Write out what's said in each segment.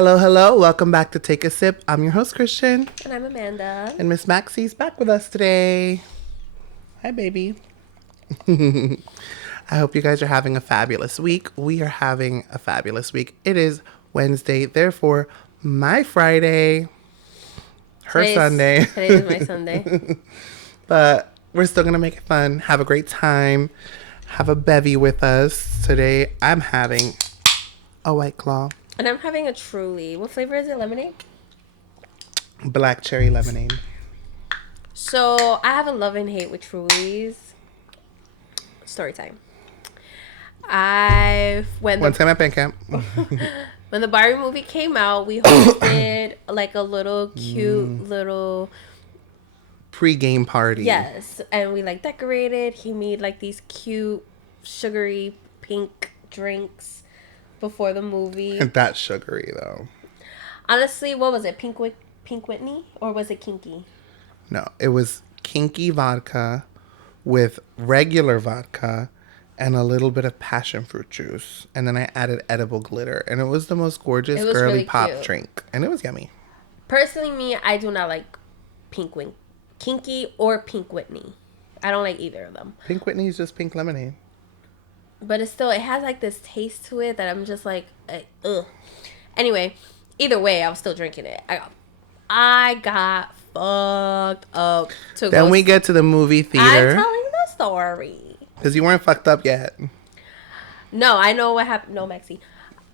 Hello, hello. Welcome back to Take a Sip. I'm your host, Christian. And I'm Amanda. And Miss Maxie's back with us today. Hi, baby. I hope you guys are having a fabulous week. We are having a fabulous week. It is Wednesday, therefore, my Friday, Sunday. Today is my Sunday. But we're still going to make it fun, have a great time, have a bevy with us. Today, I'm having a White Claw. And I'm having a Truly. What flavor is it? Lemonade? Black cherry lemonade. So, I have a love and hate with Trulies. Story time. One time at band camp. When the Barbie movie came out, we hosted like a little cute little pre-game party. Yes. And we like decorated. He made like these cute, sugary, pink drinks before the movie. That's sugary though. Honestly, what was it? Pink Whitney? Or was it kinky? No, it was kinky vodka with regular vodka and a little bit of passion fruit juice. And then I added edible glitter. And it was the most gorgeous girly really pop cute. drink. And it was yummy. Personally, me, I do not like kinky or Pink Whitney. I don't like either of them. Pink Whitney is just pink lemonade. But it has like this taste to it that I'm just like, ugh. Anyway, either way, I was still drinking it. I got fucked up. Then we get to the movie theater. I'm telling the story. Because you weren't fucked up yet. No, I know what happened. No, Maxie.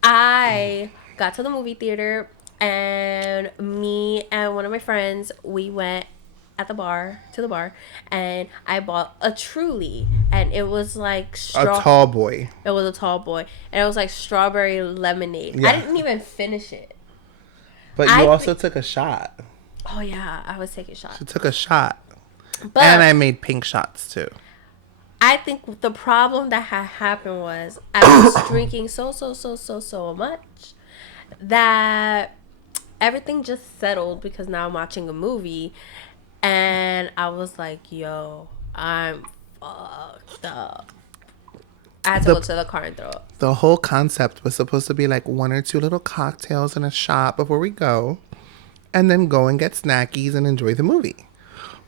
I got to the movie theater and me and one of my friends, we went to the bar, and I bought a Truly, and it was like a tall boy. It was a tall boy, and it was like strawberry lemonade. Yeah. I didn't even finish it. But you also took a shot. Oh yeah, I was taking shots. She took a shot. But and I made pink shots too. I think the problem that had happened was I was drinking so much that everything just settled because now I'm watching a movie. And I was like, yo, I'm fucked up. I had to go to the car and throw up. The whole concept was supposed to be like one or two little cocktails and a shot before we go. And then go and get snackies and enjoy the movie.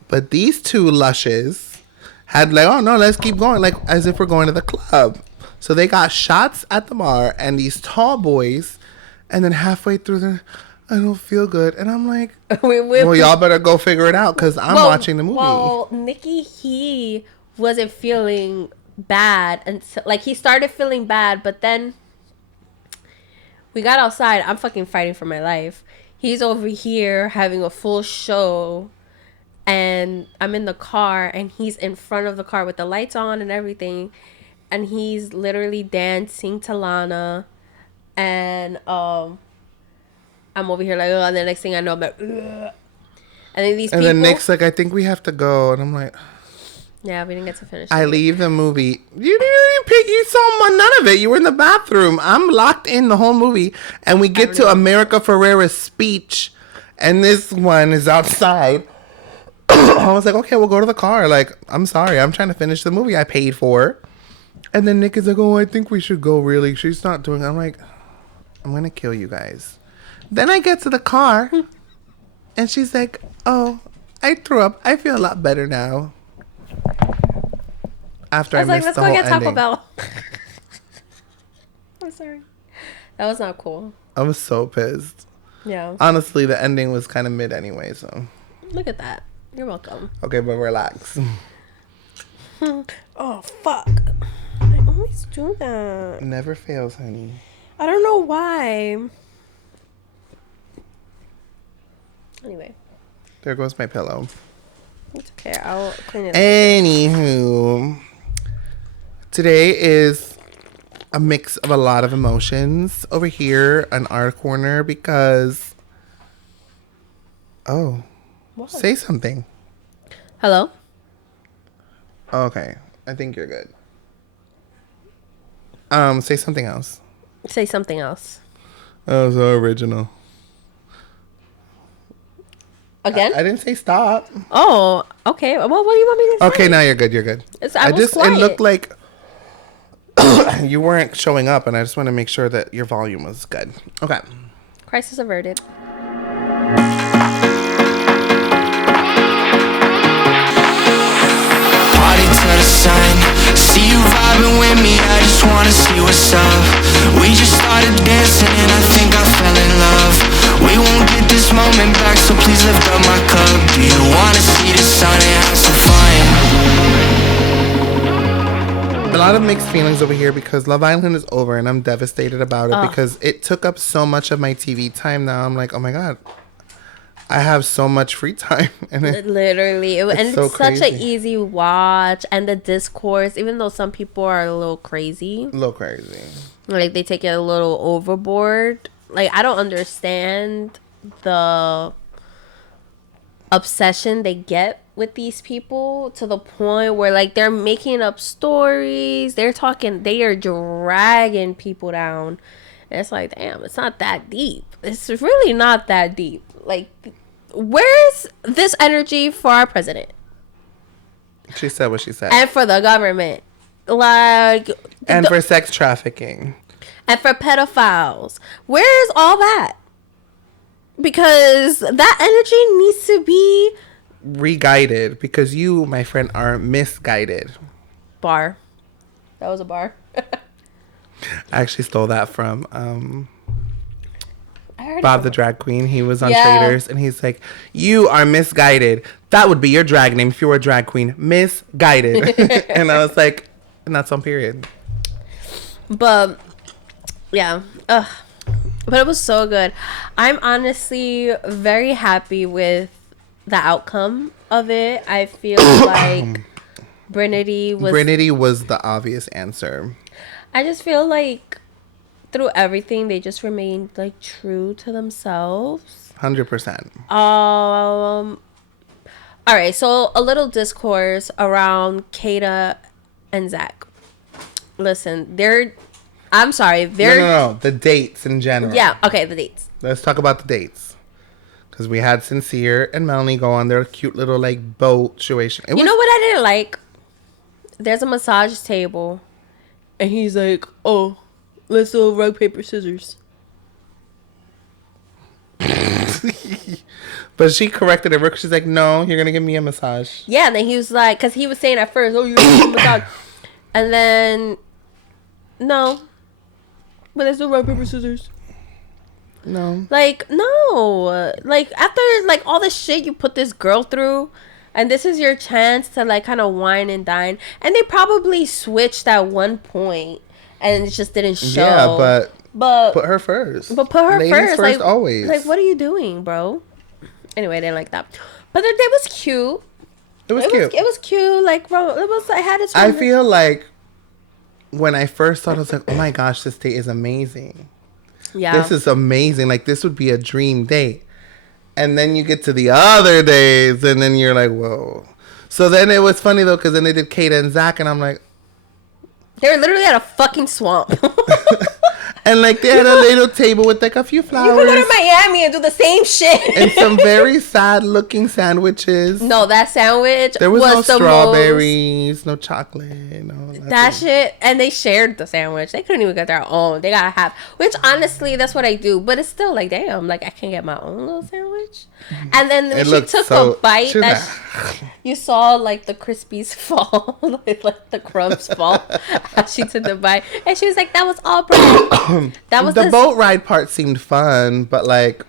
But these two lushes had like, oh no, let's keep going. Like as if we're going to the club. So they got shots at the bar and these tall boys. And then halfway through I don't feel good. And I'm like, well, y'all better go figure it out because I'm watching the movie. Well, Nikki, he wasn't feeling bad. And like, he started feeling bad, but then we got outside. I'm fucking fighting for my life. He's over here having a full show. And I'm in the car, and he's in front of the car with the lights on and everything. And he's literally dancing to Lana. And, I'm over here like, oh, and the next thing I know, I'm like, ugh. And then these people. And then Nick's like, I think we have to go. And I'm like, yeah, we didn't get to finish. I leave the movie. You didn't pick, you saw none of it. You were in the bathroom. I'm locked in the whole movie. And we get to America Ferrera's speech. And this one is outside. I was like, okay, we'll go to the car. Like, I'm sorry. I'm trying to finish the movie I paid for. And then Nick is like, oh, I think we should go, really. She's not doing it. I'm like, I'm going to kill you guys. Then I get to the car, and she's like, oh, I threw up. I feel a lot better now. After I missed the whole ending. Let's go get Taco Bell. I'm sorry. That was not cool. I was so pissed. Yeah. Honestly, the ending was kind of mid anyway, so. Look at that. You're welcome. Okay, but relax. Oh, fuck. I always do that. Never fails, honey. I don't know why. Anyway. There goes my pillow. It's okay. I'll clean it up. Anywho. Today is a mix of a lot of emotions over here in our corner because... Oh. What? Say something. Hello? Okay. I think you're good. Say something else. Say something else. That was so original. Again? I didn't say stop. Oh, okay. Well, what do you want me to say? Okay, now you're good. You're good. It looked like you weren't showing up, and I just want to make sure that your volume was good. Okay. Crisis averted. Party to the sun. See you vibing with me, I just wanna see what's up. We just started dancing and I think I fell in love. We won't get this moment back, so please lift up my cup. Do you wanna see the sun and have some fun? A lot of mixed feelings over here because Love Island is over and I'm devastated about it because it took up so much of my TV time. Now I'm like, oh my God, I have so much free time. And Literally. And it's so such an crazy. easy watch. And the discourse, even though some people are a little crazy, like they take it a little overboard. Like, I don't understand the obsession they get with these people to the point where, like, they're making up stories. They are dragging people down. And it's like, damn, it's not that deep. It's really not that deep. Like, where's this energy for our president? She said what she said. And for the government. Like, and for sex trafficking. And for pedophiles. Where's all that? Because that energy needs to be re-guided, because you, my friend, are misguided. Bar. That was a bar. I actually stole that from Bob the Drag Queen. He was on Traders and he's like, you are misguided. That would be your drag name if you were a drag queen. Misguided. And I was like, and that's on period. But yeah. Ugh. But it was so good. I'm honestly very happy with the outcome of it. I feel like Brinity was the obvious answer. I just feel like through everything they just remained like true to themselves. 100%. All right, so a little discourse around Kata and Zach. Listen, I'm sorry. No. The dates in general. Yeah, okay, the dates. Let's talk about the dates. Because we had Sincere and Melanie go on their cute little, like, boat situation. You know what I didn't like? There's a massage table. And he's like, oh, let's do rock, paper, scissors. But she corrected it. She's like, no, you're going to give me a massage. Yeah, and then he was like, because he was saying at first, oh, you're going to give me a massage. And then, no. But let's do rock, paper, scissors. No. Like, no. Like, after, like, all the shit you put this girl through, and this is your chance to, like, kind of wine and dine. And they probably switched at one point, and it just didn't show. Yeah, but put her first. But put her Ladies first. Like, always. Like, what are you doing, bro? Anyway, I didn't like that. But their day was cute. It was cute. It was cute. Like, bro, I had its I feel like when I first saw it, I was like, oh my gosh, this date is amazing. Yeah. This is amazing. Like, this would be a dream date. And then you get to the other days, and then you're like, whoa. So then it was funny, though, because then they did Kata and Zach, and I'm like... They were literally at a fucking swamp. And, like, they had a little table with, like, a few flowers. You could go to Miami and do the same shit. And some very sad-looking sandwiches. No, that sandwich there was no the strawberries, no chocolate, no nothing. That shit. And they shared the sandwich. They couldn't even get their own. They gotta have... Which, honestly, that's what I do. But it's still like, damn, like, I can't get my own little sandwich. And then when she took a bite, you saw, like, the Crispies fall. like, the crumbs fall as she took the bite. And she was like, that was all bread. That was the boat ride part seemed fun, but like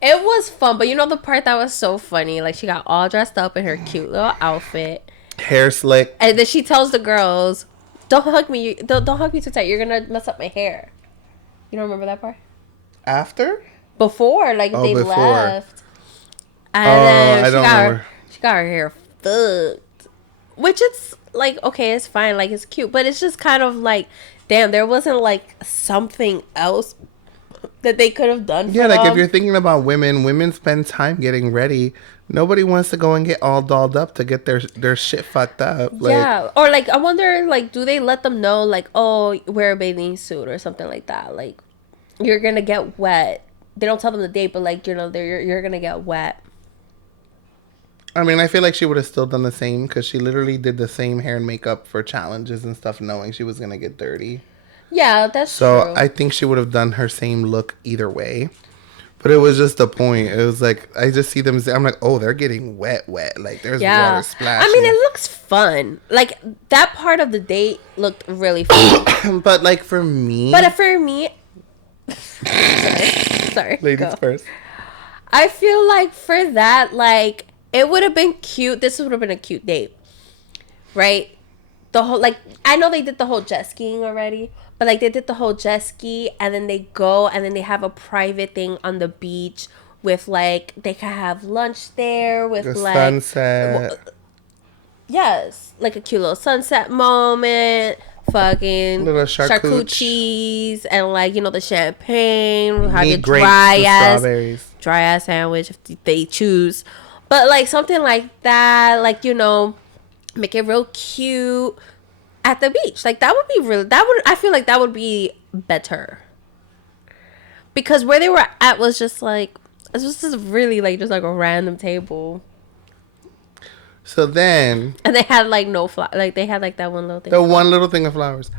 it was fun. But you know the part that was so funny, like she got all dressed up in her cute little outfit, hair slick, and then she tells the girls, "Don't hug me, don't hug me too tight. You're gonna mess up my hair." You don't remember that part? Before, like they before. Left, and then I don't remember. She got her hair fucked, which it's like okay, it's fine, like it's cute, but it's just kind of like. Damn, there wasn't like something else that they could have done. Yeah, like if you're thinking about women spend time getting ready. Nobody wants to go and get all dolled up to get their shit fucked up. Like, yeah, or like I wonder, like, do they let them know, like, oh, wear a bathing suit or something like that? Like, you're gonna get wet. They don't tell them the date, but like, you know, you're gonna get wet. I mean, I feel like she would have still done the same because she literally did the same hair and makeup for challenges and stuff, knowing she was going to get dirty. Yeah, that's true. So I think she would have done her same look either way. But it was just the point. It was like, I just see them. I'm like, oh, they're getting wet. Like, there's water splashing. I mean, it looks fun. Like, that part of the date looked really fun. But, like, for me. Sorry. Ladies go. first. I feel like for that, like, it would have been cute. This would have been a cute date. Right? The whole, like, I know they did the whole jet skiing already. But, like, they did the whole jet ski, and then they go, and then they have a private thing on the beach with, like, they can have lunch there with, the like... sunset. Yes. Like, a cute little sunset moment. Fucking... Little charcuteries. And, like, you know, the champagne. Have your grapes, dry ass sandwich if they choose. But, like, something like that. Like, you know, make it real cute. At the beach. Like, that would be really... I feel like that would be better. Because where they were at was just, like... It was just really, like, just, like, a random table. So then... And they had, like, no... Like, they had, like, that one little thing. The one little thing of flowers.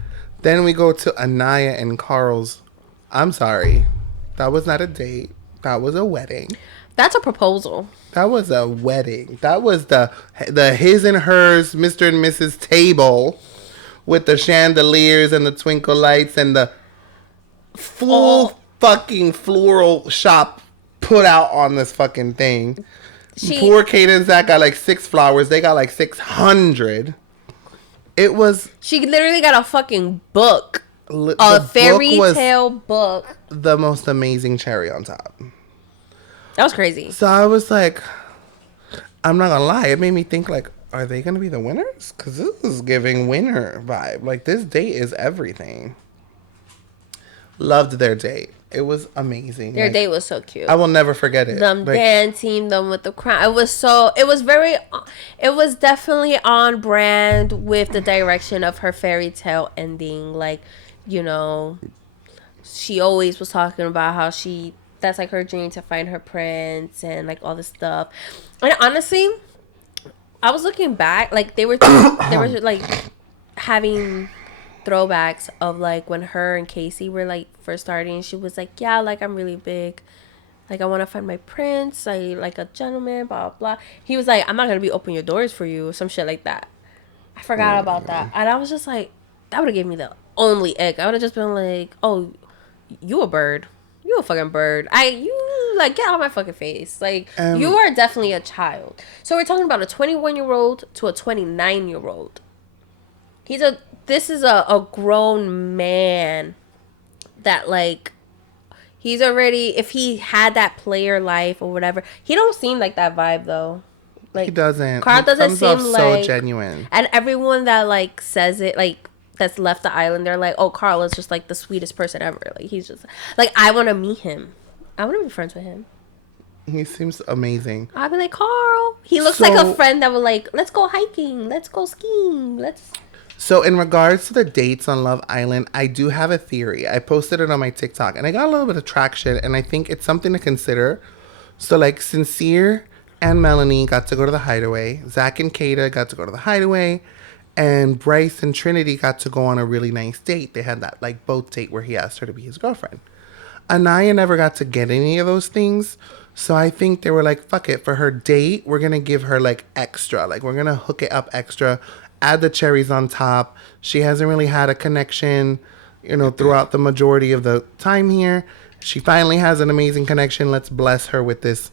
Then we go to Anaya and Carl's... I'm sorry. That was not a date. That was a wedding. That's a proposal. That was a wedding. That was the his and hers, Mr. and Mrs. table... With the chandeliers and the twinkle lights and the full fucking floral shop put out on this fucking thing. Poor Kate and Zach got like 6 flowers. They got like 600. It was... She literally got a fucking book. A fairy tale book. The most amazing cherry on top. That was crazy. So I was like... I'm not gonna lie. It made me think like... Are they going to be the winners? Because this is giving winner vibe. Like, this date is everything. Loved their date. It was amazing. Their date was so cute. I will never forget it. Them dancing, them with the crown. It was definitely on brand with the direction of her fairy tale ending. Like, you know, she always was talking about how that's like her dream to find her prince and like all this stuff. And honestly... I was looking back, like they were like having throwbacks of like when her and Casey were like first starting. She was like, yeah, like I'm really big, like I want to find my prince, I like a gentleman, blah blah. He was like, I'm not gonna be opening your doors for you, some shit like that. I forgot about that, and I was just like, that would have given me the only ick. I would have just been like, oh, you a bird. You a fucking bird. Like, get out of my fucking face. Like, you are definitely a child. So we're talking about a 21-year-old to a 29-year-old. This is a grown man that, like, he's already, if he had that player life or whatever, he don't seem like that vibe, though. Like, he doesn't. Carl doesn't seem like... so genuine. And everyone that, like, says it, like, that's left the island, they're like, oh, Carl is just like the sweetest person ever. Like, he's just like, I want to meet him. I want to be friends with him. He seems amazing. I'd be like, Carl, he looks like a friend that would like, let's go hiking, let's go skiing, So in regards to the dates on Love Island, I do have a theory. I posted it on my TikTok and I got a little bit of traction, and I think it's something to consider. So like Sincere and Melanie got to go to the Hideaway. Zach and Kata got to go to the Hideaway. And Bryce and Trinity got to go on a really nice date. They had that like boat date where he asked her to be his girlfriend. Anaya never got to get any of those things. So I think they were like, fuck it. For her date, we're going to give her like extra. Like, we're going to hook it up extra. Add the cherries on top. She hasn't really had a connection, you know, throughout the majority of the time here. She finally has an amazing connection. Let's bless her with this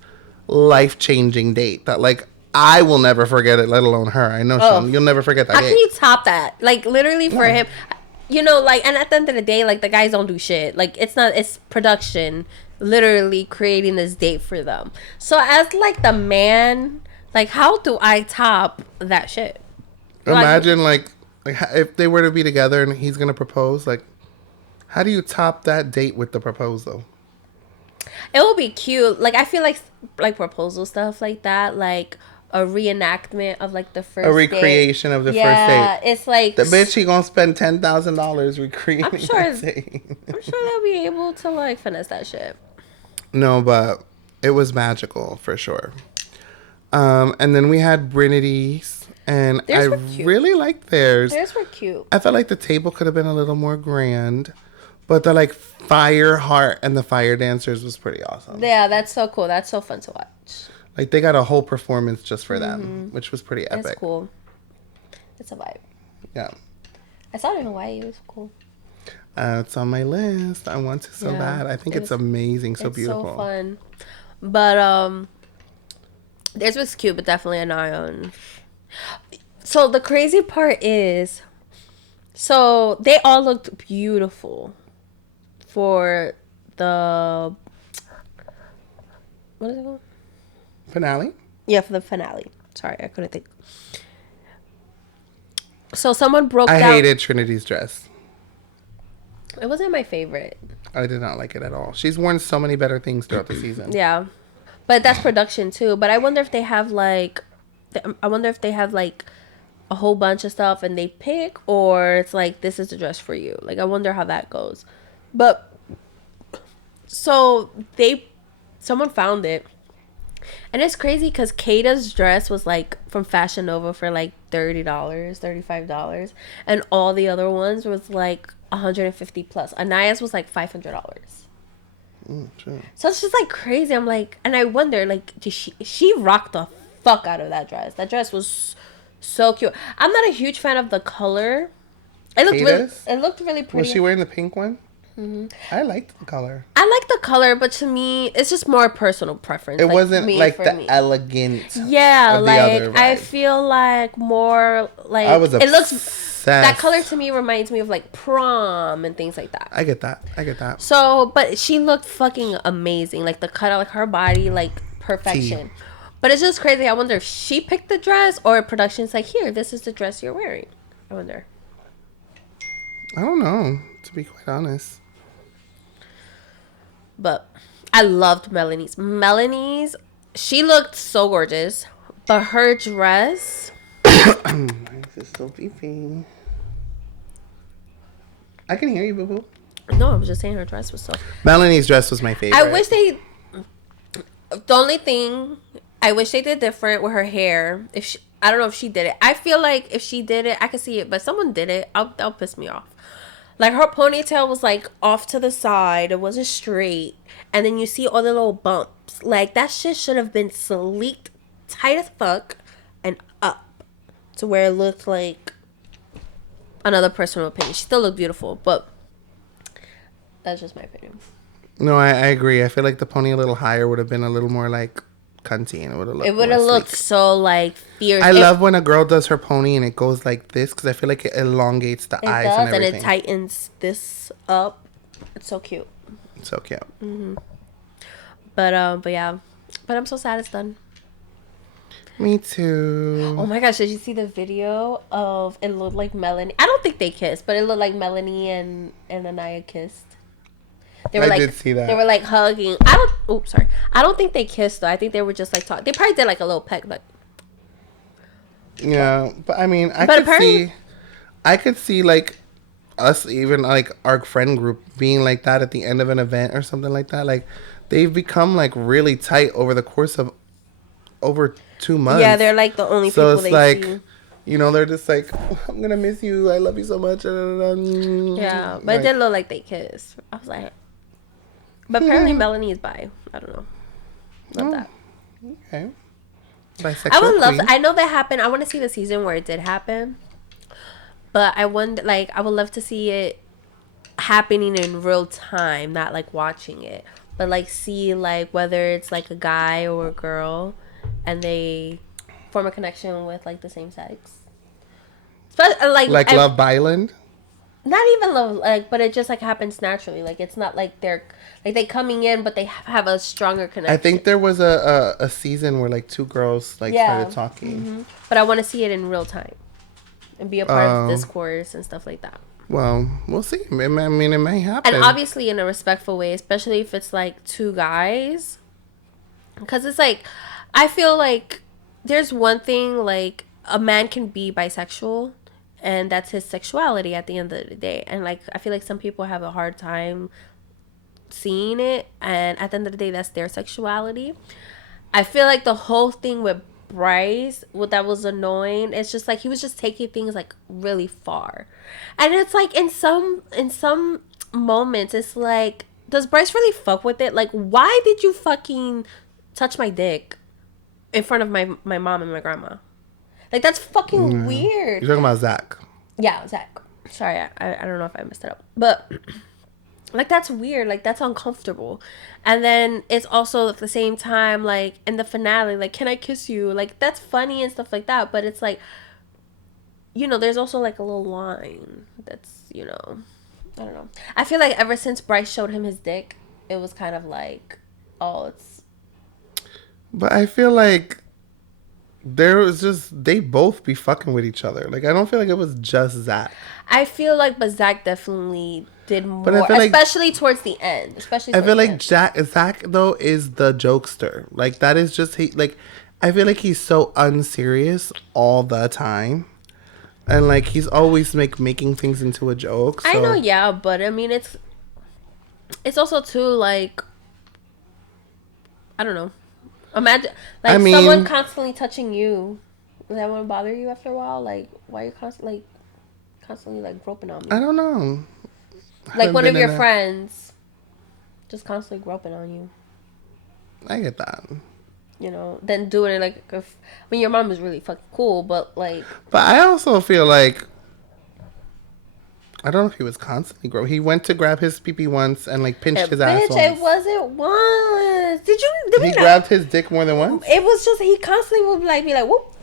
life-changing date that like... I will never forget it, let alone her. I know, Sean, you'll never forget that. How can you top that? Like, literally for him, you know, like, and at the end of the day, like, the guys don't do shit. Like, it's production literally creating this date for them. So, as, like, the man, like, how do I top that shit? Imagine, like if they were to be together and he's going to propose, like, how do you top that date with the proposal? It will be cute. Like, I feel like proposal stuff like that, like... a reenactment of like the first recreation of the first date. Yeah, it's like the bitch he gonna spend $10,000 recreating. I'm sure that date. I'm sure they'll be able to like finesse that shit. No, but it was magical for sure. And then we had Brinity's, and I really liked theirs. Theirs were cute. I felt like the table could have been a little more grand, But the like fire heart and the fire dancers was pretty awesome. Yeah, that's so cool. That's so fun to watch. Like they got a whole performance just for them, which was pretty epic. It's cool. It's a vibe. Yeah. I saw it in Hawaii. It was cool. It's on my list. I want to so bad. I think it's amazing. So beautiful. So fun. But theirs was cute, but definitely an eye on. So the crazy part is, so they all looked beautiful for the, what is it called? Finale? Yeah, for the finale. Sorry, I couldn't think. So someone broke down. I hated Trinity's dress. It wasn't my favorite. I did not like it at all. She's worn so many better things throughout the season. Yeah. But that's production too. But I wonder if they have like, a whole bunch of stuff and they pick, or it's like, this is the dress for you. Like, I wonder how that goes. But so someone found it, and it's crazy because Kata's dress was like from Fashion Nova for like $30, $35, and all the other ones was like 150 plus. Anaya's was like $500. Sure. So it's just like crazy. I'm like, and I wonder, like, did she rocked the fuck out of that dress. That dress was so cute. I'm not a huge fan of the color. It looked really pretty. Was she wearing the pink one? Mm-hmm. I liked the color. I like the color, but to me, it's just more personal preference. It wasn't like the elegant. Yeah, like I feel like more like I was obsessed. It looks that color to me reminds me of like prom and things like that. I get that. So, but she looked fucking amazing. Like the cut, like her body, like perfection. But it's just crazy. I wonder if she picked the dress or production's like, here, this is the dress you're wearing. I wonder. I don't know, to be quite honest. But I loved Melanie's. Melanie's, she looked so gorgeous. But her dress. This is so beefy. I can hear you, boo boo. No, I was just saying her dress was so. Melanie's dress was my favorite. I wish they. The only thing I wish they did different with her hair. I don't know if she did it. I feel like if she did it, I could see it. But someone did it. That'll piss me off. Like her ponytail was like off to the side. It wasn't straight. And then you see all the little bumps. Like that shit should have been sleeked tight as fuck and up to where it looked like another personal opinion. She still looked beautiful, but that's just my opinion. No, I agree. I feel like the pony a little higher would have been a little more like cunty, and it would have looked so like fierce. I love when a girl does her pony and it goes like this because I feel like it elongates the eyes and everything. And it tightens this up. It's so cute. So cute. Mm-hmm. But yeah, but I'm so sad it's done. Me too. Oh my gosh, did you see the video of it? Looked like Melanie. I don't think they kissed, but it looked like Melanie and Anaya kissed. I did see that. They were like hugging. I don't think they kissed though. I think they were just like talking. They probably did like a little peck, like. Yeah, but I mean, I could see like us, even like our friend group being like that at the end of an event or something like that. Like they've become like really tight over the course of over 2 months. Yeah, they're like the only so people it's like see. You know, they're just like, I'm gonna miss you, I love you so much. Yeah, but it did look like they kissed. I was like, but apparently Melanie is bi. I don't know. Love that. Okay. Bisexual I would love. queen. I know that happened. I want to see the season where it did happen. But I wonder, like, I would love to see it happening in real time, not like watching it, but like see like whether it's like a guy or a girl, and they form a connection with like the same sex. But like Love Island. Not even love, like, but it just like happens naturally. Like it's not like they're like they coming in, but they have a stronger connection. I think there was a season where like 2 girls like started talking. Mm-hmm. But I want to see it in real time and be a part of discourse and stuff like that. Well, we'll see. I mean, it may happen. And obviously in a respectful way, especially if it's like 2 guys, because it's like I feel like there's one thing, like a man can be bisexual. And that's his sexuality at the end of the day. And, like, I feel like some people have a hard time seeing it. And at the end of the day, that's their sexuality. I feel like the whole thing with Bryce, that was annoying. It's just, like, he was just taking things, like, really far. And it's, like, in some moments, it's like, does Bryce really fuck with it? Like, why did you fucking touch my dick in front of my mom and my grandma? Like, that's fucking weird. You're talking about Zach. Yeah, Zach. Sorry, I don't know if I messed it up. But, like, that's weird. Like, that's uncomfortable. And then it's also at the same time, like, in the finale, like, can I kiss you? Like, that's funny and stuff like that. But it's like, you know, there's also, like, a little line that's, you know, I don't know. I feel like ever since Bryce showed him his dick, it was kind of like, oh, it's... But I feel like there was just, they both be fucking with each other. Like, I don't feel like it was just Zach. I feel like, but Zach definitely did more, But I feel like, especially towards the end. Especially I towards feel the like end. Zach, though, is the jokester. Like, that is just, like, I feel like he's so unserious all the time. And, like, he's always, making things into a joke. So. I know, yeah, but, I mean, it's also, too, like, I don't know. Imagine, like, someone constantly touching you. Does that want to bother you after a while? Like, why are you constantly, like, groping on me? I don't know. Like, one of your friends just constantly groping on you. I get that. You know, then doing it, like, if, I mean, your mom is really fucking cool, but, like... But I also feel like, I don't know if he was constantly groping. He went to grab his pee-pee once and, like, pinched his ass once. Bitch, it wasn't once. Did we He grabbed his dick more than once? It was just, he constantly would, like, be like, whoop.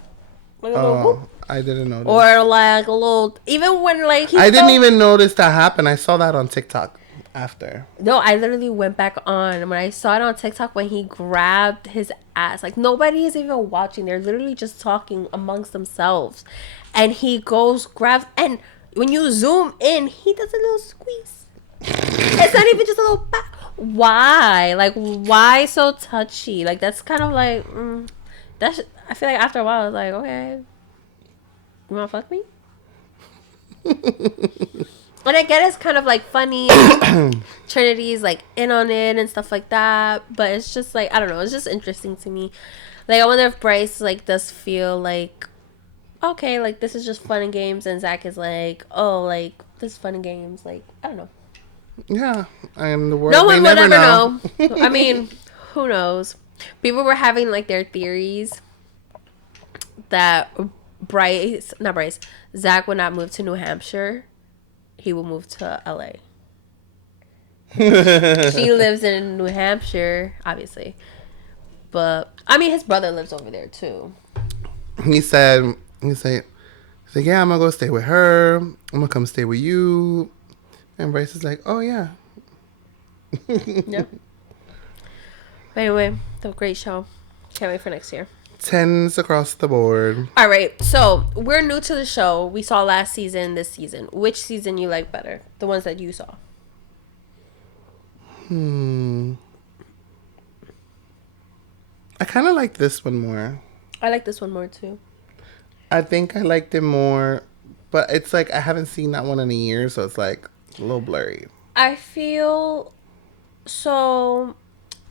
Like a little whoop. I didn't notice. Or, like, a little, even when, like, I didn't even notice that happen. I saw that on TikTok after. No, I literally went back on. When I saw it on TikTok when he grabbed his ass. Like, nobody is even watching. They're literally just talking amongst themselves. And he goes, grabs, and when you zoom in, he does a little squeeze. It's not even just a little back. Why? Like, why so touchy? Like, that's kind of like, that's, I feel like after a while, I was like, okay, you want to fuck me? And I get it's kind of like funny. Trinity's like in on it and stuff like that. But it's just like, I don't know. It's just interesting to me. Like, I wonder if Bryce like does feel like, okay, like this is just fun and games. And Zach is like, oh, like this is fun and games. Like, I don't know. Yeah. And the world No one would ever know. I mean, who knows? People were having like their theories that Zach would not move to New Hampshire. He will move to LA. She lives in New Hampshire, obviously. But, I mean, his brother lives over there, too. He said, yeah, I'm going to go stay with her. I'm going to come stay with you. And Bryce is like, oh, yeah. Yeah. But anyway, the great show. Can't wait for next year. 10s across the board. All right, so we're new to the show. We saw last season, this season. Which season you like better? The ones that you saw. I kind of like this one more. I like this one more, too. I think I liked it more, but it's like I haven't seen that one in a year, so it's like a little blurry. I feel so,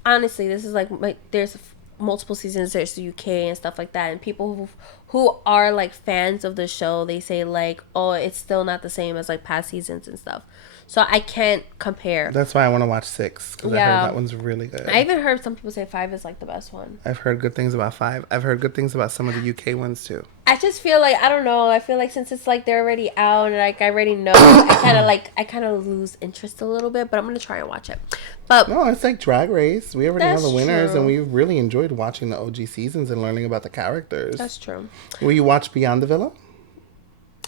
honestly, this is like there's multiple seasons, there's the UK and stuff like that, and people who are like fans of the show, they say like, oh, it's still not the same as like past seasons and stuff. So I can't compare. That's why I want to watch 6, because I heard that one's really good. I even heard some people say 5 is like the best one. I've heard good things about 5. I've heard good things about some of the UK ones too. I just feel like, I don't know, I feel like since it's like they're already out and like I already know, I kind of lose interest a little bit, but I'm gonna try and watch it. But no, it's like Drag Race. We already know the winners, true. And we really enjoyed watching the OG seasons and learning about the characters. That's true. Will you watch Beyond the Villa?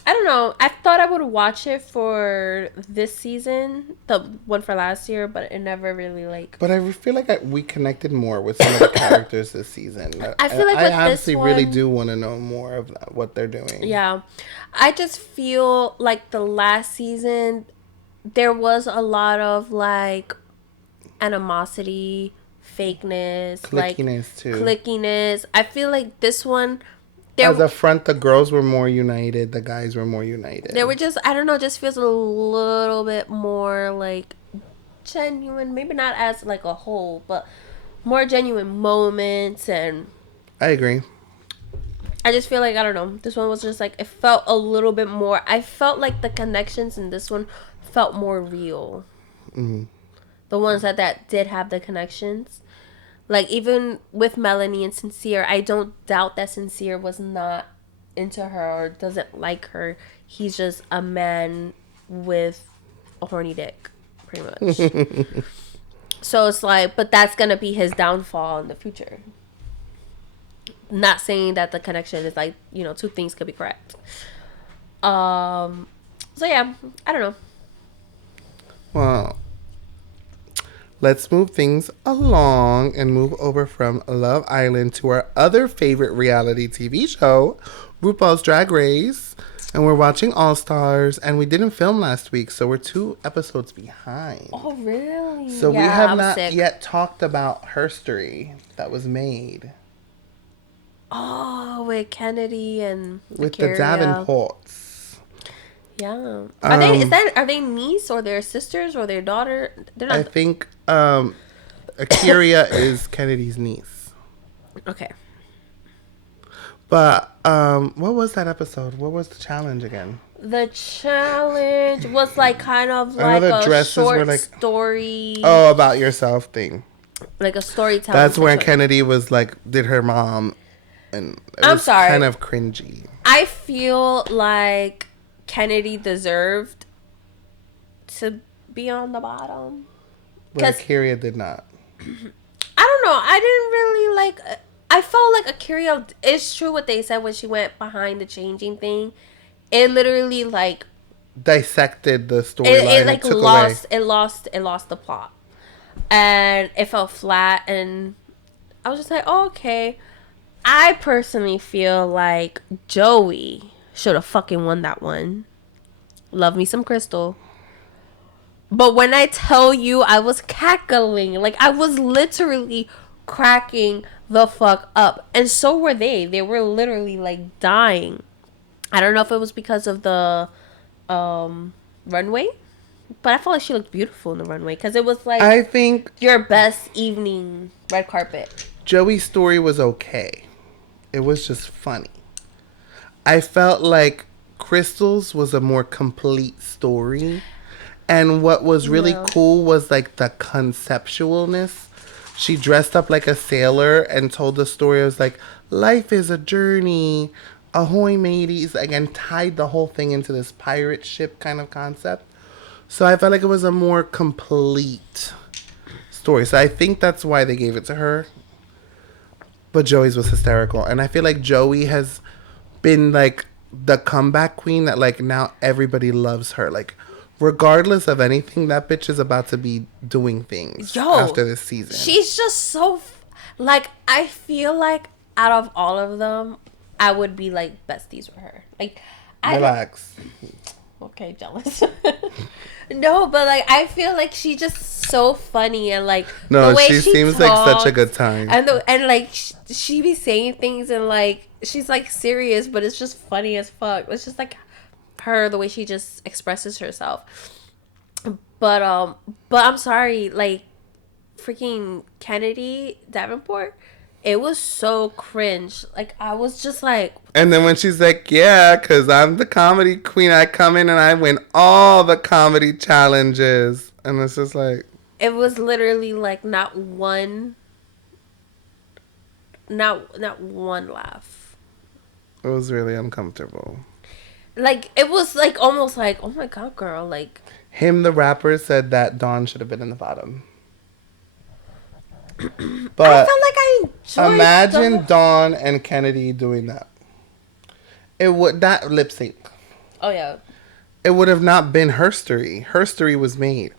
I don't know. I thought I would watch it for this season, the one for last year, but it never really like. But I feel like we connected more with some of the characters this season. I feel like I with honestly this really one, do want to know more of what they're doing. Yeah, I just feel like the last season there was a lot of like animosity, fakeness, clickiness. I feel like this one. As a front, the girls were more united. The guys were more united. They were just, I don't know, just feels a little bit more like genuine. Maybe not as like a whole, but more genuine moments. And I agree. I just feel like, I don't know, this one was just like, it felt a little bit more. I felt like the connections in this one felt more real. The ones that did have the connections. Like, even with Melanie and Sincere, I don't doubt that Sincere was not into her or doesn't like her. He's just a man with a horny dick, pretty much. So it's like, but that's going to be his downfall in the future. Not saying that the connection is like, two things could be correct. So yeah, I don't know. Well, let's move things along and move over from Love Island to our other favorite reality TV show, RuPaul's Drag Race. And we're watching All Stars, and we didn't film last week, so we're 2 episodes behind. Oh, really? So we have not yet talked about Herstory that was made. Oh, with Kennedy and with the Davenports. Yeah. Are they niece or their sisters or their daughter? They're not. I think Akira is Kennedy's niece. Okay. But what was that episode? What was the challenge again? The challenge was like kind of like a short story. Oh, about yourself thing. Like a storytelling. That's where Kennedy was like, did her mom, and I'm sorry, kind of cringy. I feel like Kennedy deserved to be on the bottom. But Akira did not. I don't know. I didn't really like. I felt like Akira. It's true what they said when she went behind the changing thing. It literally like dissected the storyline. It like lost. Away. It lost the plot, and it felt flat. And I was just like, oh, okay. I personally feel like Joey should have fucking won that one. Love me some Crystal. But when I tell you, I was cackling. Like, I was literally cracking the fuck up. And so were they. They were literally, like, dying. I don't know if it was because of the runway. But I felt like she looked beautiful in the runway. Because it was, like, I think your best evening red carpet. Joey's story was okay. It was just funny. I felt like Crystal's was a more complete story. And what was really cool was like the conceptualness. She dressed up like a sailor and told the story. It was like, life is a journey, ahoy mateys, like, and tied the whole thing into this pirate ship kind of concept. So I felt like it was a more complete story. So I think that's why they gave it to her. But Joey's was hysterical. And I feel like Joey has been like the comeback queen that like now everybody loves her. Like, regardless of anything, that bitch is about to be doing things after this season. She's just so like, I feel like out of all of them, I would be like besties with her. Like, relax. Okay, jealous. No, but like I feel like she's just so funny and like no, the way she seems talks, like such a good time. And like she be saying things and like she's like serious, but it's just funny as fuck. It's just like her, the way she just expresses herself. But I'm sorry, like freaking Kennedy Davenport, it was so cringe. Like I was just like, and then when she's like, yeah, because I'm the comedy queen, I come in and I win all the comedy challenges, and it's just like, it was literally like not one laugh. It was really uncomfortable. Like, it was, like, almost like, oh, my God, girl, like... Him, the rapper, said that Dawn should have been in the bottom. But I felt like I enjoyed... Imagine Dawn and Kennedy doing that. It would... That lip sync. Oh, yeah. It would have not been Herstory. Herstory was made.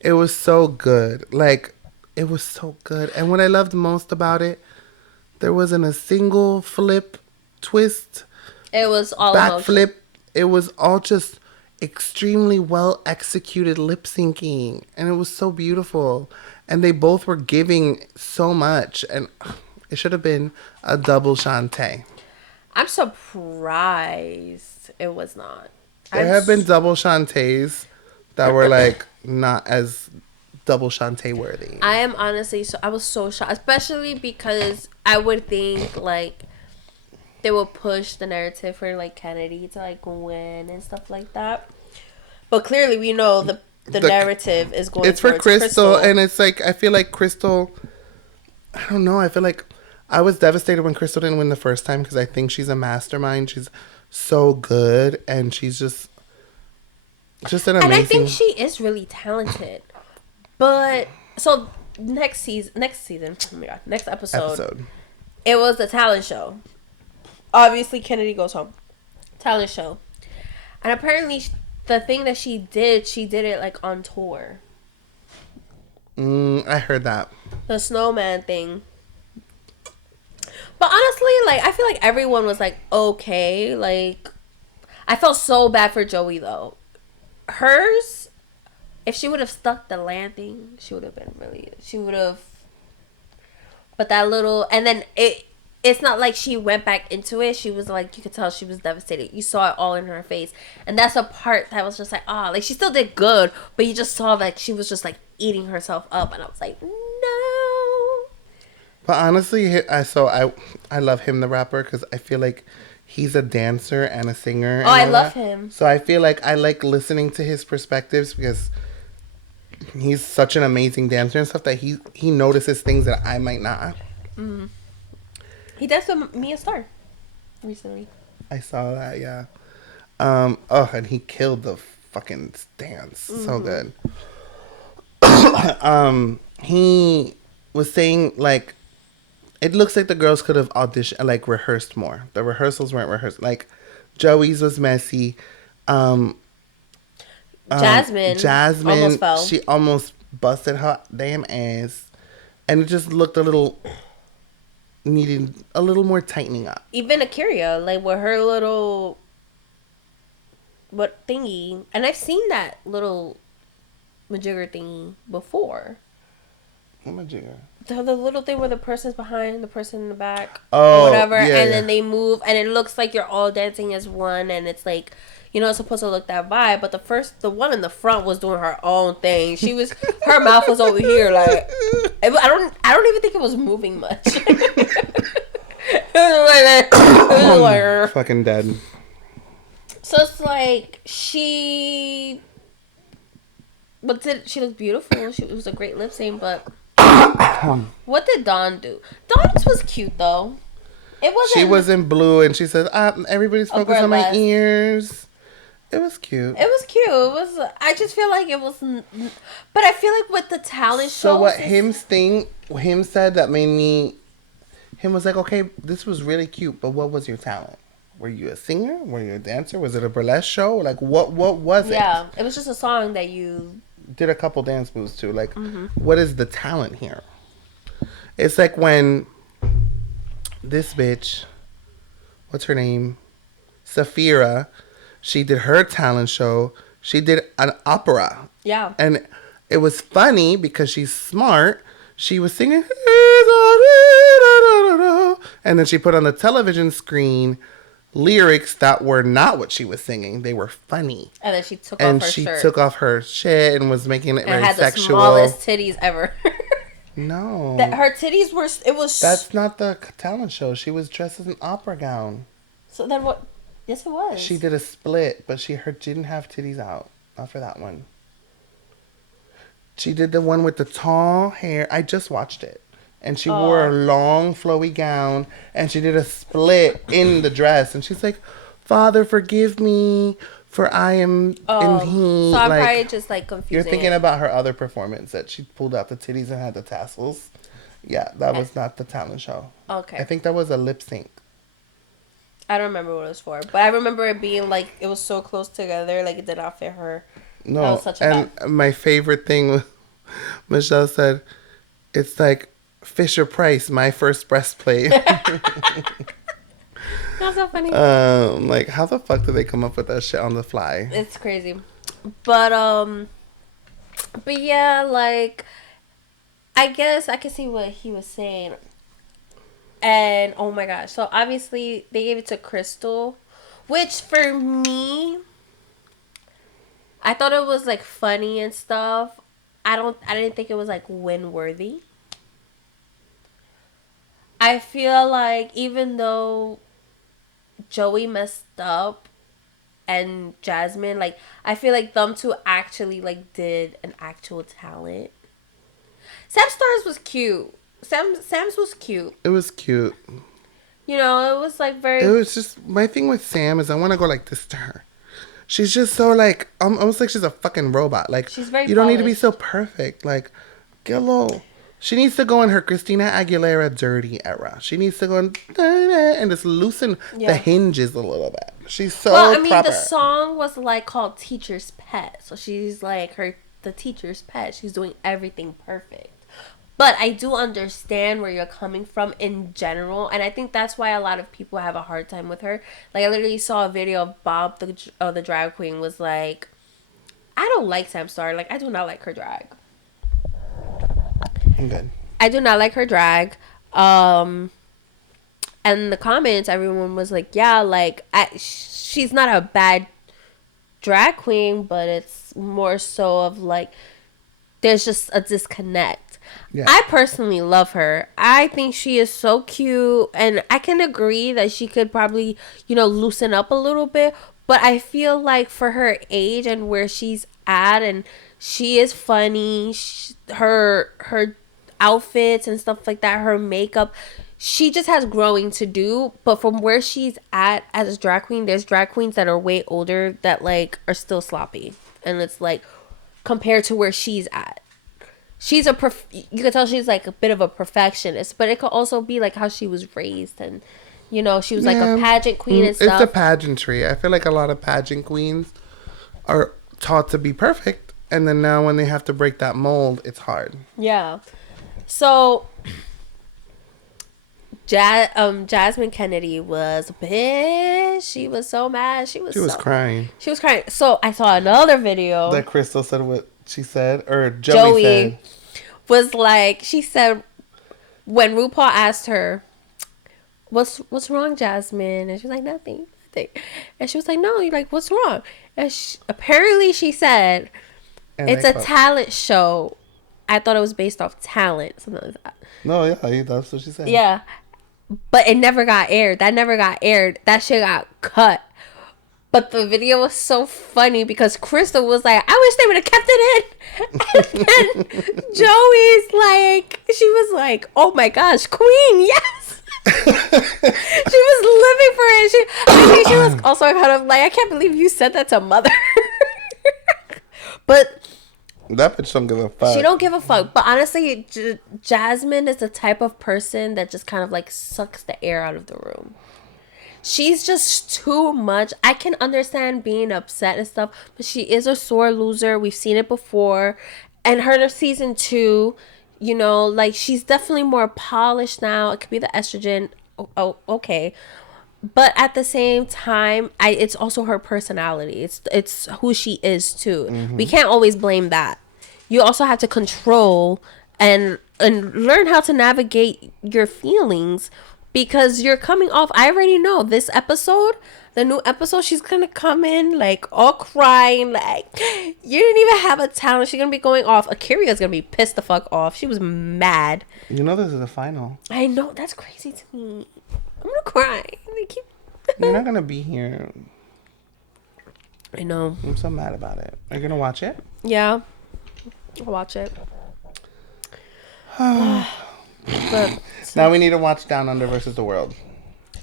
It was so good. Like, it was so good. And what I loved most about it, there wasn't a single flip, twist... It was all backflip. It was all just extremely well executed lip syncing, and it was so beautiful. And they both were giving so much, and it should have been a double Shantae. I'm surprised it was not. There have been double Shantaes that were like not as double Shantae worthy. I am honestly I was so shocked, especially because I would think like they will push the narrative for like Kennedy to like win and stuff like that. But clearly we know the narrative is going. It's for Crystal, and it's like I feel like Crystal. I don't know. I feel like I was devastated when Crystal didn't win the first time because I think she's a mastermind. She's so good, and she's just an amazing. And I think she is really talented. But so next season. Oh my god, next episode. It was the talent show. Obviously, Kennedy goes home. Talent show, and apparently, the thing that she did it like on tour. I heard that. The snowman thing. But honestly, like, I feel like everyone was like, okay. Like, I felt so bad for Joey, though. Hers, if she would have stuck the landing, she would have been really. She would have. But that little. And then it's not like she went back into it. She was like, you could tell she was devastated. You saw it all in her face. And that's a part that was just like, like, she still did good. But you just saw that she was just like eating herself up. And I was like, no. But honestly, I love him, the rapper, because I feel like he's a dancer and a singer. I love him. So I feel like I like listening to his perspectives because he's such an amazing dancer and stuff that he notices things that I might not. Mm-hmm. He danced with Mia Star recently. I saw that, yeah. And he killed the fucking dance. Mm-hmm. So good. He was saying, like, it looks like the girls could have auditioned, like, rehearsed more. The rehearsals weren't rehearsed. Like, Joey's was messy. Jasmine almost fell. She almost busted her damn ass. And it just looked needed a little more tightening up. Even Akira, like, with her little thingy. And I've seen that little majigger thingy before. What majigger? The little thing where the person's behind, the person in the back, or whatever, and then they move, and it looks like you're all dancing as one, and it's like, you know, it's supposed to look that vibe. But the one in the front was doing her own thing. She was, her mouth was over here, like, I don't even think it was moving much. It was like fucking dead. So it's like she looked beautiful. It was a great lip sync, but. What did Dawn do? Dawn's was cute though. It wasn't. She was in blue, and she said, "Everybody's focused on my ears." It was cute. It was cute. It was. I just feel like it was. But I feel like with the talent show. So what him said that made me. Him was like, okay, this was really cute, but what was your talent? Were you a singer? Were you a dancer? Was it a burlesque show? Like what was it? Yeah, it was just a song that you. Did a couple dance moves too. Like, what is the talent here? It's like when this bitch, what's her name? Safira, she did her talent show. She did an opera. Yeah. And it was funny because she's smart. She was singing, and then she put on the television screen lyrics that were not what she was singing. They were funny. And then she took off her shirt. And she took off her shit and was making it very sexual. And had the smallest titties ever. No. Her titties were... It was... That's not the talent show. She was dressed as an opera gown. So then what... Yes, it was. She did a split, but she didn't have titties out. Not for that one. She did the one with the tall hair. I just watched it. And she wore a long, flowy gown. And she did a split in the dress. And she's like, Father, forgive me, for I am in he. So I'm probably just like confused. You're thinking about her other performance that she pulled out the titties and had the tassels. Yeah, that was not the talent show. Okay. I think that was a lip sync. I don't remember what it was for. But I remember it being like, it was so close together. Like, it did not fit her. No. That was such a bad. My favorite thing was, Michelle said, it's like, Fisher Price, my first breastplate. That's so funny. Like, how the fuck did they come up with that shit on the fly? It's crazy. But yeah, like, I guess I can see what he was saying. And, oh my gosh. So, obviously, they gave it to Crystal. Which, for me, I thought it was, like, funny and stuff. I didn't think it was, like, win-worthy. I feel like even though Joey messed up and Jasmine, like, I feel like them two actually, like, did an actual talent. Sam's was cute. Sam's was cute. It was cute. You know, it was, like, very... It was just... My thing with Sam is I want to go like this to her. She's just so, like... almost like she's a fucking robot. Like, she's very you don't need to be polished. so perfect. Like, get a little... She needs to go in her Christina Aguilera dirty era. She needs to go in and just loosen the hinges a little bit. She's so proper. The song was like called Teacher's Pet. So she's like the teacher's pet. She's doing everything perfect. But I do understand where you're coming from in general. And I think that's why a lot of people have a hard time with her. Like, I literally saw a video of Bob, the drag queen, was like, I don't like Sam Star. Like, I do not like her drag. I'm good. I do not like her drag. And in the comments, everyone was like, yeah, like, she's not a bad drag queen, but it's more so of, like, there's just a disconnect. Yeah. I personally love her. I think she is so cute, and I can agree that she could probably, you know, loosen up a little bit, but I feel like for her age and where she's at, and she is funny, her outfits and stuff like that, her makeup, she just has growing to do. But from where she's at as a drag queen, there's drag queens that are way older that, like, are still sloppy, and it's like compared to where she's at, she's you can tell she's like a bit of a perfectionist, but it could also be like how she was raised, and, you know, she was like a pageant queen and stuff. It's the pageantry. I feel like a lot of pageant queens are taught to be perfect, and then now when they have to break that mold, it's hard. Yeah. So, Jasmine Kennedy was pissed. She was so mad. She was crying. She was crying. So, I saw another video. That Crystal said what she said, or Joey said. Was like, she said, when RuPaul asked her, what's wrong, Jasmine? And she was like, nothing. And she was like, no, you're like, what's wrong? And apparently she said, it's a talent show. I thought it was based off talent, something like that. No, yeah, that's what she said. Yeah, but it never got aired. That never got aired. That shit got cut. But the video was so funny because Crystal was like, I wish they would have kept it in. And then Joey's like, she was like, oh my gosh, queen, yes. She was living for it. I think she was also kind of like, I can't believe you said that to mother. But that bitch don't give a fuck. She don't give a fuck. But honestly, Jasmine is the type of person that just kind of like sucks the air out of the room. She's just too much. I can understand being upset and stuff, but she is a sore loser. We've seen it before. And her season 2, you know, like, she's definitely more polished now. It could be the estrogen. Oh, okay. But at the same time, it's also her personality. It's who she is too. Mm-hmm. We can't always blame that. You also have to control and learn how to navigate your feelings, because you're coming off. I already know this episode, the new episode, she's gonna come in like all crying, like, you didn't even have a talent. She's gonna be going off. Akira's gonna be pissed the fuck off. She was mad. You know this is the final. I know, that's crazy to me. I'm gonna cry. You're not gonna be here. I know. I'm so mad about it. Are you gonna watch it? Yeah, I'll watch it. But, now we need to watch Down Under versus the World.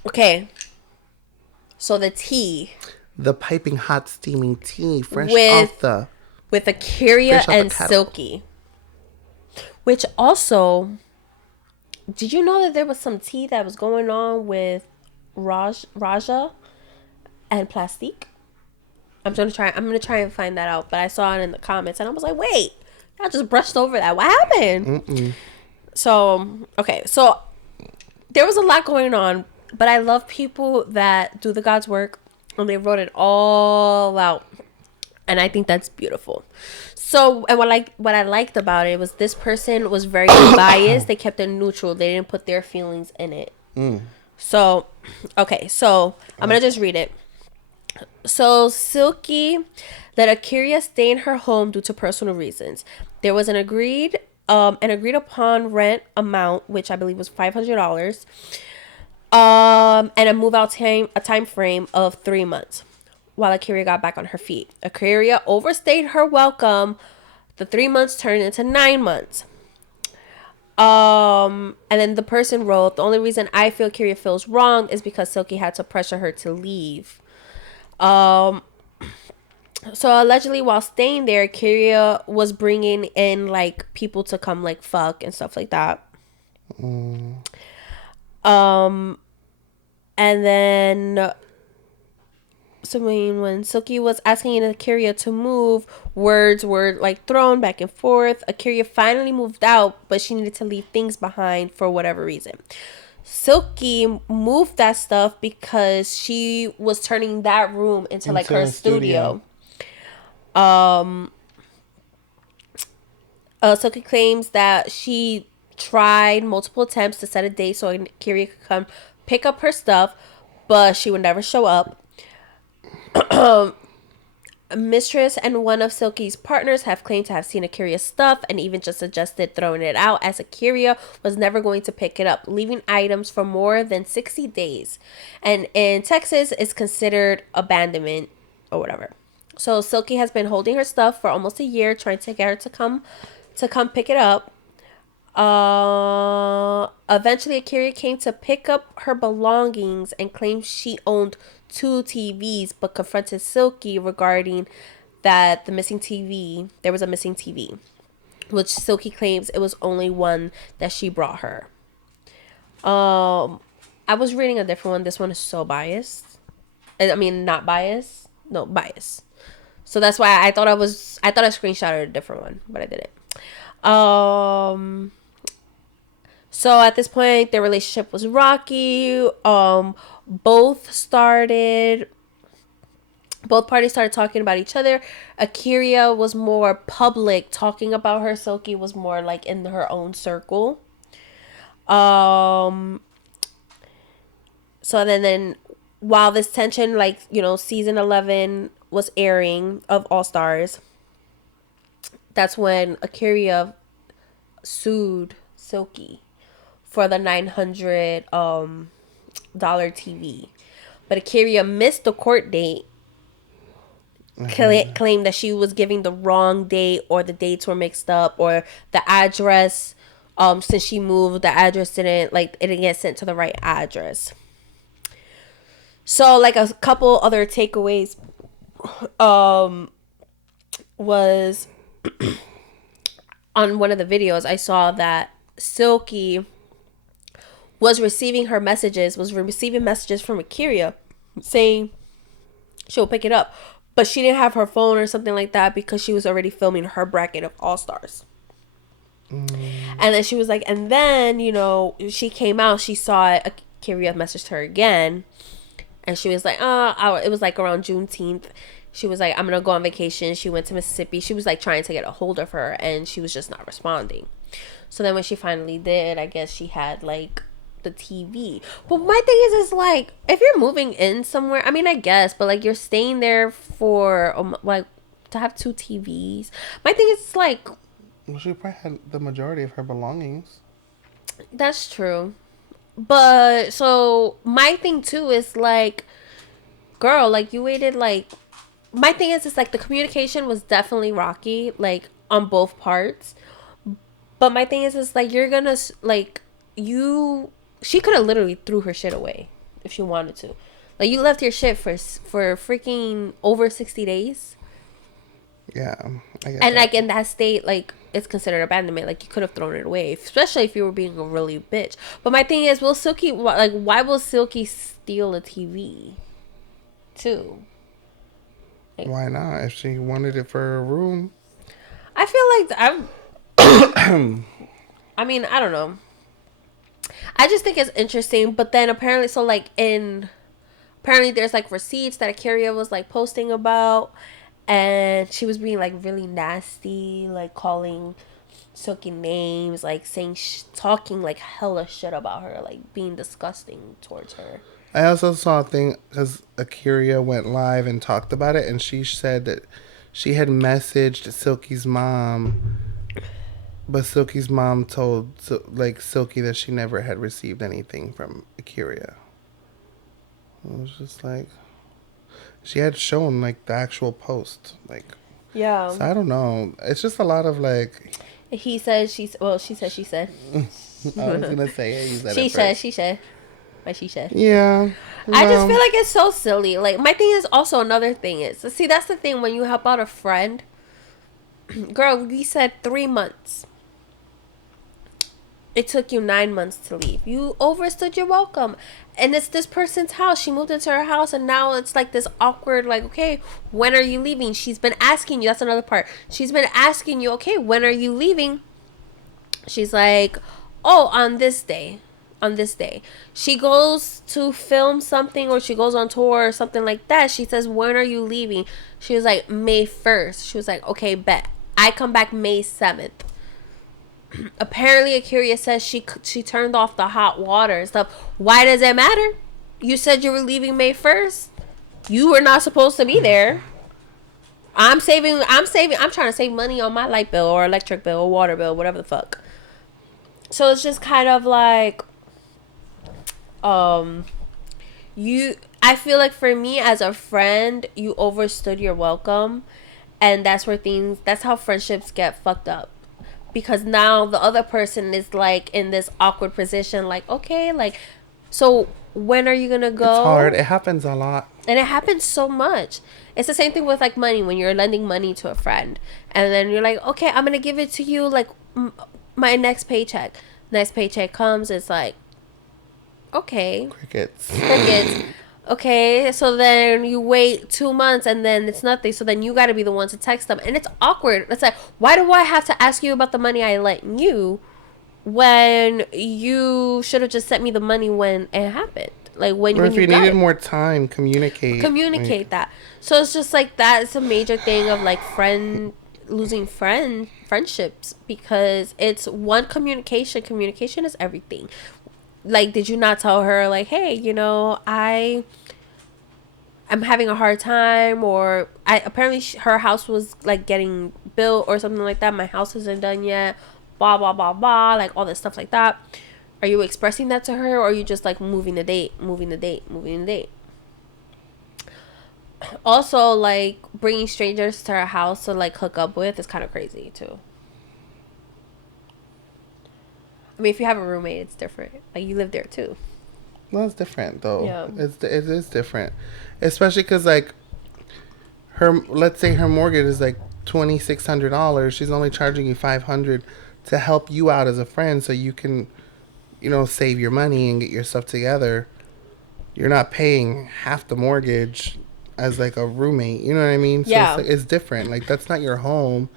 Okay. So the tea. The piping hot steaming tea, fresh off the... With Akira and Silky. Which also... Did you know that there was some tea that was going on with Raja and Plastique? I'm gonna try and find that out. But I saw it in the comments and I was like, wait, I just brushed over that. What happened? Mm-mm. So, okay. So there was a lot going on, but I love people that do the God's work and they wrote it all out. And I think that's beautiful. So, and what I liked about it was this person was very biased. They kept it neutral. They didn't put their feelings in it. So, okay. So, I'm going to just read it. So, Silky let Akira stay in her home due to personal reasons. There was an agreed upon rent amount, which I believe was $500. And a move out time frame of 3 months. while Akira got back on her feet. Akira overstayed her welcome. The 3 months turned into 9 months. And then the person wrote, the only reason I feel Akira feels wrong is because Silky had to pressure her to leave. So allegedly while staying there, Akira was bringing in like people to come like fuck and stuff like that. And then, so when Silky was asking Akira to move, words were like thrown back and forth. Akira finally moved out, but she needed to leave things behind for whatever reason. Silky moved that stuff because she was turning that room into like her studio. Silky claims that she tried multiple attempts to set a date so Akira could come pick up her stuff, but she would never show up. Mistress and one of Silky's partners have claimed to have seen Akira's stuff and even just suggested throwing it out, as Akira was never going to pick it up, leaving items for more than 60 days. And in Texas, it's considered abandonment or whatever. So Silky has been holding her stuff for almost a year, trying to get her to come pick it up. Eventually Akira came to pick up her belongings and claimed she owned 2 TVs, but confronted Silky regarding that there was a missing TV, which Silky claims it was only one that she brought her. I was reading a different one. This one is so biased. I mean, not biased. No, biased. So that's why I thought I screenshotted a different one, but I didn't. So at this point, their relationship was rocky. Both parties started talking about each other. Akira was more public, talking about her. Silky was more like in her own circle. So then while this tension, like, you know, season 11 was airing of All Stars, that's when Akira sued Silky for the $900 TV. But Akira missed the court date, claimed that she was giving the wrong date, or the dates were mixed up, or the address, since she moved, the address didn't get sent to the right address. So like a couple other takeaways was on one of the videos I saw that Silky was receiving messages from Akira saying she'll pick it up, but she didn't have her phone or something like that because she was already filming her bracket of All Stars. And then she was like, and then, you know, she came out, she saw it, Akira messaged her again, and she was like, it was like around Juneteenth. She was like, I'm gonna go on vacation. She went to Mississippi. She was like trying to get a hold of her, and she was just not responding. So then when she finally did, I guess she had like the TV. But my thing is like, if you're moving in somewhere, I mean, I guess, but like you're staying there for like to have 2 TVs. My thing is like, well, she probably had the majority of her belongings. That's true. But so my thing too is like, girl, like you waited like, my thing is like the communication was definitely rocky, like on both parts. But my thing is like, you're gonna like, she could have literally threw her shit away if she wanted to. Like, you left your shit for freaking over 60 days. Yeah, I guess. And like in that state, like it's considered abandonment. Like you could have thrown it away, especially if you were being a really bitch. But my thing is, why will Silky steal a TV too? Like, why not? If she wanted it for a room. I feel like I mean, I don't know. I just think it's interesting. But then apparently, apparently there's like receipts that Akira was like posting about, and she was being like really nasty, like calling Silky names, like saying talking like hella shit about her, like being disgusting towards her. I also saw a thing because Akira went live and talked about it, and she said that she had messaged Silky's mom, but Silky's mom told Silky that she never had received anything from Akira. It was just like, she had shown like the actual post. Like, Yeah. so I don't know. It's just a lot of like. He said, she said, she said. I was gonna say it. You said She it said, first. she said. But she said. Yeah. I just no. feel like it's so silly. Like, my thing is also another thing is, see, that's the thing when you help out a friend. Girl, we said 3 months. It took you 9 months to leave. You overstood your welcome. And it's this person's house. She moved into her house and now it's like this awkward, like, okay, when are you leaving? She's been asking you. That's another part. She's been asking you, okay, when are you leaving? She's like, oh, on this day. On this day. She goes to film something or she goes on tour or something like that. She says, when are you leaving? She was like, May 1st. She was like, okay, bet. I come back May 7th. Apparently Akira says she turned off the hot water and stuff. Why does it matter? You said you were leaving May 1st. You were not supposed to be there. I'm trying to save money on my light bill or electric bill or water bill, whatever the fuck. So it's just kind of like I feel like for me as a friend, you overstood your welcome, and that's how friendships get fucked up. Because now the other person is like in this awkward position, like, okay, like, so when are you gonna go? It's hard. It happens a lot. And it happens so much. It's the same thing with like money, when you're lending money to a friend and then you're like, okay, I'm gonna give it to you like my next paycheck. Next paycheck comes, it's like, okay, Crickets. Okay, so then you wait 2 months and then it's nothing. So then you got to be the one to text them. And it's awkward. It's like, why do I have to ask you about the money I lent you when you should have just sent me the money when it happened? Like when, Or when if you got needed it. more time, communicate. Communicate that. So it's just like that. It's a major thing of like losing friendships, because it's one communication. Communication is everything. Like, did you not tell her, like, hey, I'm having a hard time, or apparently her house was like getting built or something like that. My house isn't done yet. Blah blah blah blah. Like all this stuff like that. Are you expressing that to her, or are you just like moving the date? Also, like bringing strangers to her house to like hook up with is kind of crazy too. I mean, if you have a roommate, it's different. Like, you live there, too. Well, it's different, though. Yeah. It is different. Especially because, like, let's say her mortgage is, like, $2,600. She's only charging you $500 to help you out as a friend so you can, save your money and get your stuff together. You're not paying half the mortgage as, like, a roommate. You know what I mean? So Yeah. it's different. Like, that's not your home.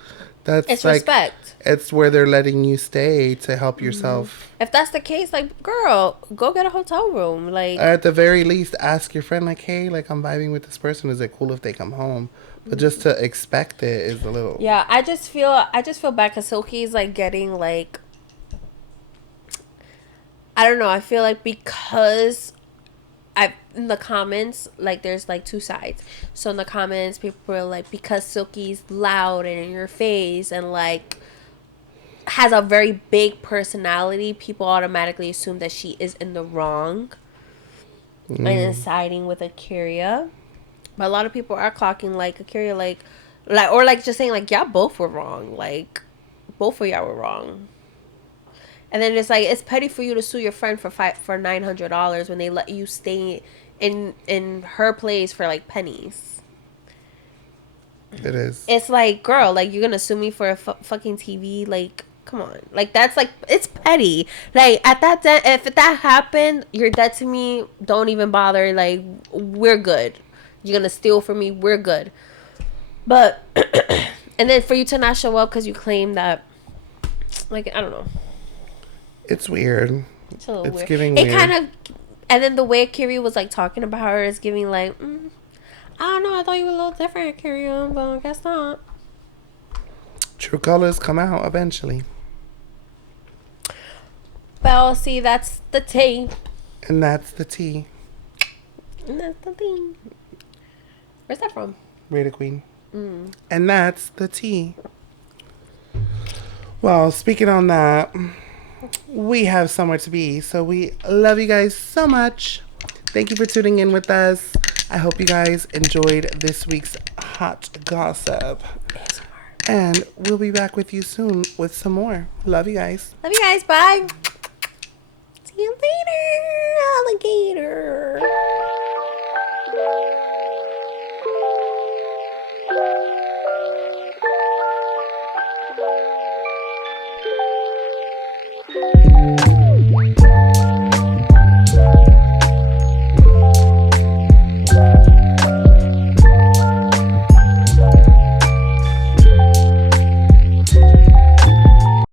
It's like, respect. It's where they're letting you stay to help yourself. If that's the case, like, girl, go get a hotel room. Like, at the very least, ask your friend, like, hey, like, I'm vibing with this person. Is it cool if they come home? But just to expect it is a little. Yeah, I just feel bad because Silky's like getting like, I don't know. I feel like because in the comments, like, there's like two sides. So in the comments, people are like, because Silky's loud and in your face and like has a very big personality, people automatically assume that she is in the wrong and is siding with Akira. But a lot of people are clocking like Akira, like or like just saying like, y'all both were wrong, like both of y'all were wrong. And then it's like, it's petty for you to sue your friend for $900 when they let you stay in her place for like pennies. It is. It's like, girl, like, you're gonna sue me for a fucking TV? Like, come on. Like, that's like, it's petty. Like, at that if that happened, you're dead to me. Don't even bother. Like, we're good. You're gonna steal from me. We're good. But and then for you to not show up because you claim that, like, I don't know. It's weird. It's a little it's weird. Giving it weird. kind of, and then the way Kiri was like talking about her is giving like, I don't know. I thought you were a little different, Kiri, but I guess not. True colors come out eventually. Well, see, that's the tea. And that's the tea. And that's the thing. Where's that from? Raider Queen. And that's the tea. Well, speaking on that, we have somewhere to be. So we love you guys so much. Thank you for tuning in with us. I hope you guys enjoyed this week's hot gossip. And we'll be back with you soon with some more. Love you guys. Love you guys. Bye. See you later.